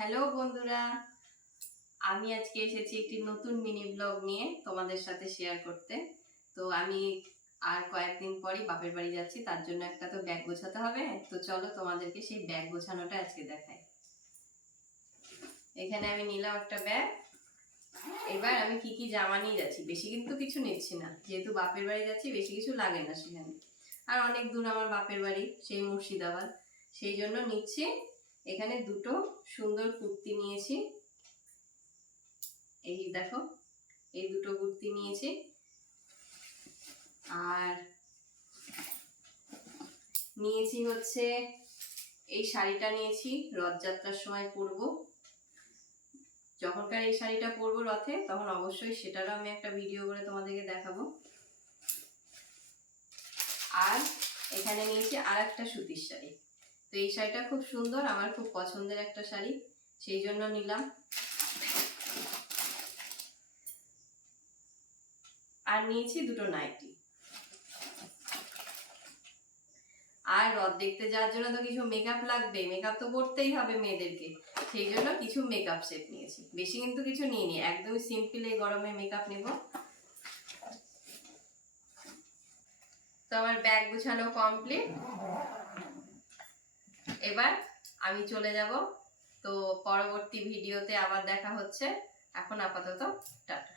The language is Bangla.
হ্যালো বন্ধুরা, আমি আজকে এসেছি একটি নতুন মিনি ব্লগ নিয়ে তোমাদের সাথে শেয়ার করতে। তো আমি আর কয়েকদিন পরই বাপের বাড়ি যাচ্ছি, তার জন্য একটা তো ব্যাগ গোছাতে হবে। তো চলো তোমাদেরকে সেই ব্যাগ গোছানোটা আজকে দেখাই। এখানে আমি নিলাম একটা ব্যাগ। এবার আমি কি কি জামা নিয়ে যাচ্ছি, বেশি কিন্তু কিছু নিচ্ছি না, যেহেতু বাপের বাড়ি যাচ্ছি বেশি কিছু লাগে না সেখানে। আর অনেক দূর আমার বাপের বাড়ি, সেই মুর্শিদাবাদ, সেই জন্য নিচ্ছি। এখানে দুটো সুন্দর কুর্তি নিয়েছি, এই দেখো, এই দুটো কুর্তি নিয়েছি। আর নিয়েছি হচ্ছে এই শাড়িটা নিয়েছি, রথযাত্রার সময় পরবো। যখনকার এই শাড়িটা পরবো রথে, তখন অবশ্যই সেটারও আমি একটা ভিডিও করে তোমাদেরকে দেখাবো। আর এখানে নিয়েছি আর একটা সুতির শাড়ি। তো এই শাড়িটা খুব সুন্দর, আমার খুব পছন্দের একটা শাড়ি, সেই জন্য নিলাম। আর নিয়েছি দুটো নাইটি। আর রথ দেখতে যাওয়ার জন্য তো কিছু মেকআপ লাগবে, মেকআপ তো করতেই হবে মেয়েদেরকে, সেই জন্য কিছু মেকআপ সেট নিয়েছি। বেশি কিন্তু কিছু নিইনি, একদমই সিম্পল এই গরমে মেকআপ নেব। তো আমার ব্যাগ গুছানো কমপ্লিট। এবার আমি চলে যাব। তো পরবর্তী ভিডিওতে আবার দেখা হচ্ছে। এখন আপাতত টাটা।